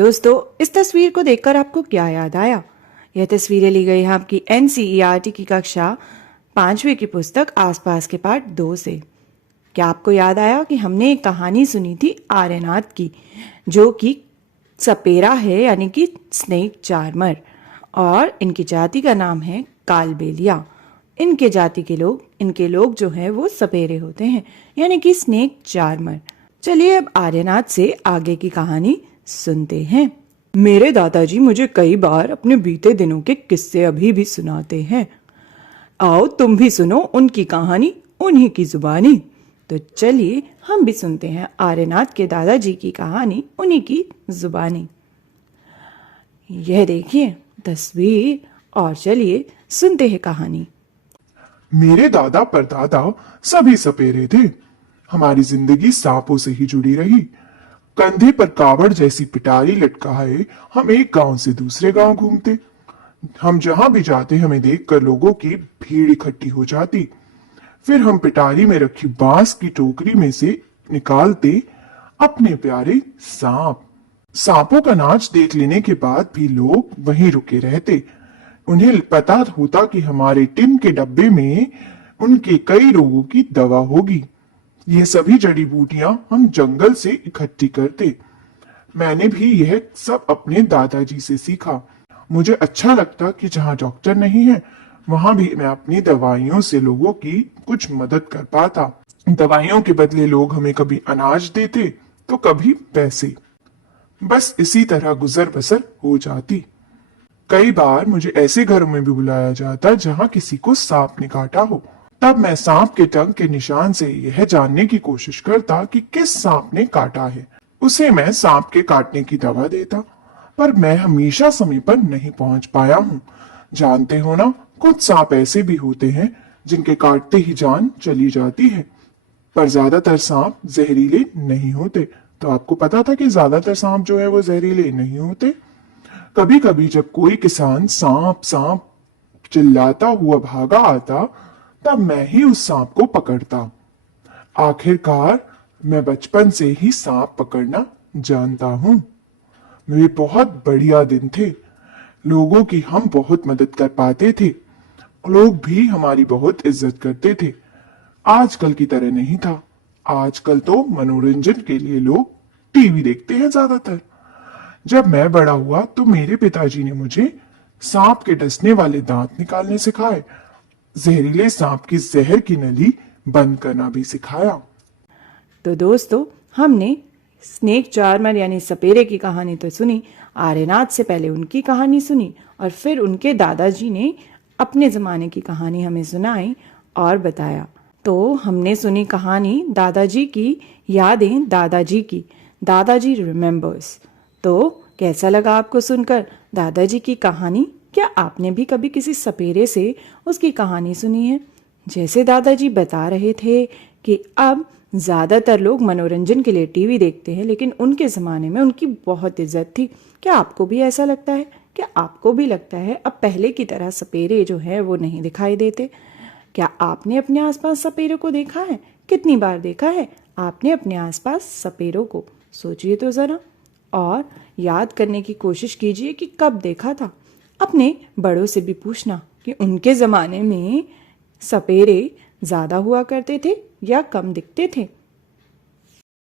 दोस्तों, इस तस्वीर को देखकर आपको क्या याद आया? यह तस्वीरें ली गई हैं आपकी एनसीईआरटी की कक्षा 5वीं की पुस्तक आसपास के पाठ 2 से। क्या आपको याद आया कि हमने एक कहानी सुनी थी आर्यनाथ की, जो कि सपेरा है, यानी कि स्नेक चार्मर, और इनकी जाति का नाम है कालबेलिया। इनके जाति के लोग, इनके लोग जो हैं वो सपेरे होते हैं, यानी कि स्नेक चार्मर। चलिए अब आर्यनाथ से आगे की कहानी सुनते हैं। मेरे दादाजी मुझे कई बार अपने बीते दिनों के किस्से अभी भी सुनाते हैं। आओ तुम भी सुनो उनकी कहानी उन्हीं की जुबानी। तो चलिए हम भी सुनते हैं आर्यनाथ के दादाजी की कहानी उन्हीं की जुबानी। यह देखिए तस्वीर, और चलिए सुनते हैं कहानी। मेरे दादा परदादा सभी सपेरे थे। हमारी जिंदगी सांपों से ही जुड़ी रही। कंधे पर कावड़ जैसी पिटारी लटकाए हम एक गांव से दूसरे गांव घूमते। हम जहां भी जाते हमें देखकर लोगों की भीड़ इकट्ठी हो जाती। फिर हम पिटारी में रखी बांस की टोकरी में से निकालते अपने प्यारे सांप। सांपों का नाच देख लेने के बाद भी लोग वहीं रुके रहते। उन्हें पता होता कि हमारे टिन के डब्बे में उनके कई रोगों की दवा होगी। ये सभी जड़ी बूटियां हम जंगल से इकट्ठी करते। मैंने भी यह सब अपने दादाजी से सीखा। मुझे अच्छा लगता कि जहां डॉक्टर नहीं है वहां भी मैं अपनी दवाइयों से लोगों की कुछ मदद कर पाता। दवाइयों के बदले लोग हमें कभी अनाज देते तो कभी पैसे। बस इसी तरह गुजर बसर हो जाती। कई बार मुझे ऐसे घरों में भी बुलाया जाता जहां किसी को सांप ने काटा हो। तब मैं सांप के टंग के निशान से यह जानने की कोशिश करता कि किस सांप ने काटा है। उसे मैं सांप के काटने की दवा देता, पर मैं हमेशा समय पर नहीं पहुंच पाया हूँ। जानते हो ना, कुछ सांप ऐसे भी होते हैं जिनके काटते ही जान चली जाती है, पर ज्यादातर सांप जहरीले नहीं होते। तो आपको पता था कि ज्यादातर सांप जो है वो जहरीले नहीं होते। कभी कभी जब कोई किसान सांप सांप चिल्लाता हुआ भागा आता, तब मैं ही उस सांप को पकड़ता। आखिरकार मैं बचपन से ही सांप पकड़ना जानता हूँ। वे बहुत बढ़िया दिन थे। लोगों की हम बहुत मदद कर पाते थे। लोग भी हमारी बहुत इज्जत करते थे। आजकल की तरह नहीं था। आजकल तो मनोरंजन के लिए लोग टीवी देखते हैं ज्यादातर। जब मैं बड़ा हुआ तो मेरे पिताजी ने मुझे सांप के डसने वाले दांत निकालने सिखाए। जहरीले सांप की जहर की नली बंद करना भी सिखाया। तो दोस्तों, हमने स्नेक चार्मर यानी सपेरे की कहानी तो सुनी। आर्यनाथ से पहले उनकी कहानी सुनी और फिर उनके दादाजी ने अपने ज़माने की कहानी हमें सुनाई और बताया। तो हमने सुनी कहानी दादाजी की यादें, दादाजी की, दादाजी रिमेम्बर्स। तो कैसा लगा आपको सुनकर दादाजी की कहानी? क्या आपने भी कभी किसी सपेरे से उसकी कहानी सुनी है? जैसे दादाजी बता रहे थे कि अब ज़्यादातर लोग मनोरंजन के लिए टीवी देखते हैं, लेकिन उनके ज़माने में उनकी बहुत इज्जत थी। क्या आपको भी ऐसा लगता है? क्या आपको भी लगता है अब पहले की तरह सपेरे जो है वो नहीं दिखाई देते? क्या आपने अपने आसपास सपेरों को देखा है? कितनी बार देखा है आपने अपने आसपास सपेरों को? सोचिए तो ज़रा और याद करने की कोशिश कीजिए कि कब देखा था। अपने बड़ों से भी पूछना कि उनके ज़माने में सपेरे ज़्यादा हुआ करते थे या कम दिखते थे।